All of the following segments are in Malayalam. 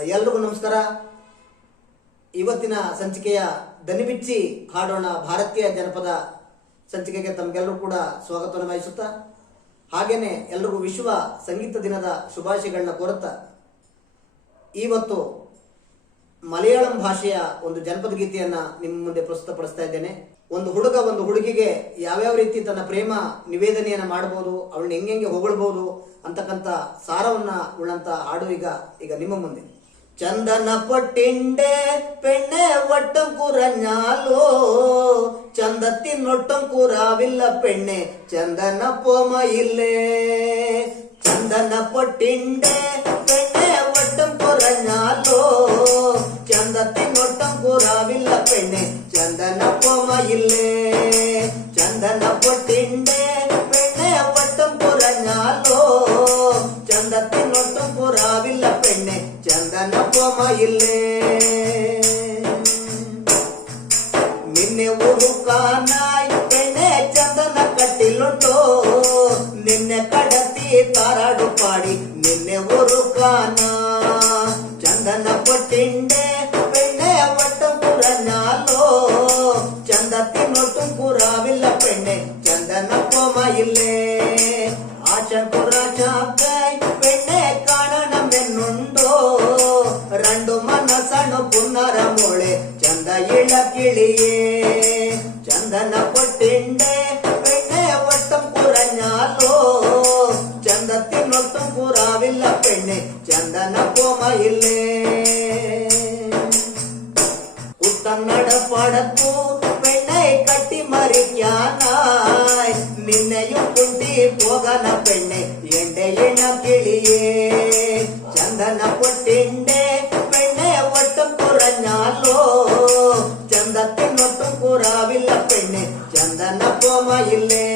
ಎಲ್ರಿಗೂ ನಮಸ್ಕಾರ. ಇವತ್ತಿನ ಸಂಚಿಕೆಯ ದನಿಬಿಚ್ಚಿ ಹಾಡೋಣ ಭಾರತೀಯ ಜನಪದ ಸಂಚಿಕೆಗೆ ತಮಗೆಲ್ಲರೂ ಕೂಡ ಸ್ವಾಗತವನ್ನು ಬಯಸುತ್ತಾ, ಹಾಗೇನೆ ಎಲ್ರಿಗೂ ವಿಶ್ವ ಸಂಗೀತ ದಿನದ ಶುಭಾಶಯಗಳನ್ನ ಕೋರುತ್ತಾ, ಇವತ್ತು ಮಲಯಾಳಂ ಭಾಷೆಯ ಒಂದು ಜನಪದ ಗೀತೆಯನ್ನ ನಿಮ್ಮ ಮುಂದೆ ಪ್ರಸ್ತುತಪಡಿಸ್ತಾ ಇದ್ದೇನೆ. ಒಂದು ಹುಡುಗ ಒಂದು ಹುಡುಗಿಗೆ ಯಾವ್ಯಾವ ರೀತಿ ತನ್ನ ಪ್ರೇಮ ನಿವೇದನೆಯನ್ನ ಮಾಡಬಹುದು, ಅವಳನ್ನ ಹೆಂಗೆ ಹೊಗಳ್ಬಹುದು ಅಂತಕ್ಕಂಥ ಸಾರವನ್ನ ಉಳ್ಳಂತ ಹಾಡು ಈಗ ನಿಮ್ಮ ಮುಂದೆ. ചന്ദന പൊട്ടിന്റെ പെണ്ണെ വട്ടം കുറഞ്ഞാലോ, ചന്തത്തിനൊട്ടും കൂറാവില്ല പെണ്ണെ ചന്ദന പോമയില്ലേ. ചന്ദന പൊട്ടിന്റെ പെണ്ണെ വട്ടം കുറഞ്ഞാലോ, ചന്തത്തിനൊട്ടും കൂറാവില്ല പെണ്ണെ ചന്ദന പോമയില്ലേ. ചന്ദന പൊട്ടിന്റെ പെണ്ണെ വട്ടം കുറഞ്ഞാലോ, ചന്തത്തിനൊട്ടും കൂറാവില്ല പെണ്ണെ ചന്ദന പോമയില്ലേ. നിന്നെ ഉറുക്കാനായി പെണ്ണെ ചന്ദന കട്ടിലുണ്ടോ, നിന്നെ കടത്തി താരാടു പാടി നിന്നെ ഉറുക്കാനാ. ചന്ദന പൊട്ടിന്റെ പെണ്ണെ വട്ടം കുറഞ്ഞാലോ, ചന്തത്തിനൊട്ടും കൂറാവില്ല പെണ്ണെ ചന്ദന പോമയില്ലേ. ആശകുറാച്ചാക്കായി പെണ്ണെ കാണണമെന്നുണ്ടോ, രണ്ടു മനസ്സണു പുന്നര മോളെ ചന്ത ഇളക്കിളിയേ. ചന്ദന പൊട്ടിന്റെ പെണ്ണെ വട്ടം കുറഞ്ഞാലോ, ചന്തത്തിനൊട്ടും കൂറാവില്ല പെണ്ണെ ചന്ദന പോമയില്ലേ. കുട്ടനടപ്പടത്തു പെണ്ണെ കട്ടിമറിക്കാനായി നിന്നെയും കുട്ടി പോകന പെണ്ണെ എന്റെ ഇണക്കിളിയേ. ചന്ദന പൊട്ടിന്റെ പെണ്ണെ വട്ടം കുറഞ്ഞാലോ, ചന്തത്തിനൊട്ടും കൂറാവില്ല പെണ്ണെ ചന്ദന പോമയില്ലേ.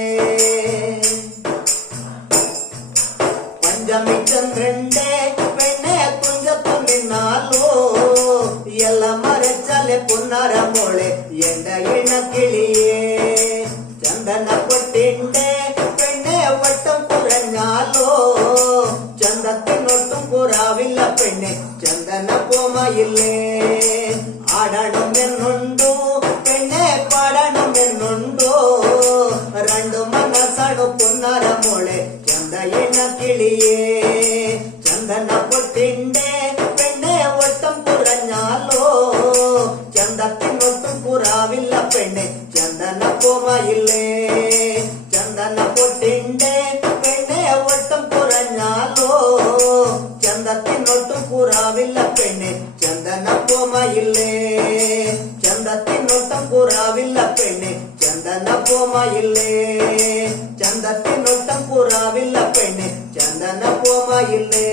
പഞ്ചമി ചന്ദ്രന്റെ പെണ്ണെ തുഞ്ചത്തു നിന്നാലോ, ಎಲ್ಲ ಮರೆಚಲೆ ಪುನ್ನರ ಮೋಳೆ ಎಂಡ ಇಣಕಿಳಿಯೇ. ചന്ദന പൊട്ടിന്റെ പെണ്ണെ വട്ടം കുറഞ്ഞാലോ, ചന്തത്തിനൊട്ടും കൂറാവില്ല പെണ്ണെ ചന്ദന പോമയില്ലേ. ആടണമെന്നുണ്ടോ പെണ്ണെ പാടണമെന്നുണ്ടോ, രണ്ടു മനസ്സണു പുന്നര മോളെ ചന്ത ഇണക്കിളിയേ. ചന്ദന പൊട്ടിന്റെ പെണ്ണെ വട്ടം കുറഞ്ഞാലോ, ചന്തത്തിനൊട്ടും കൂറാവില്ല പെണ്ണെ ചന്ദന പോമയില്ലേ. ചന്ദന പൊട്ടിന്റെ പെണ്ണെ വട്ടം കുറഞ്ഞാലോ, ചന്തത്തിനൊട്ടും കൂറാവില്ല പെണ്ണെ ചന്ദന പോമയില്ലേ. ചന്തത്തിനൊട്ടും കൂറാവില്ല പെണ്ണെ ചന്ദന പോമയില്ലേ. ചന്തത്തിനൊട്ടും കൂറാവില്ല പെണ്ണെ ചന്ദന പോമയില്ലേ.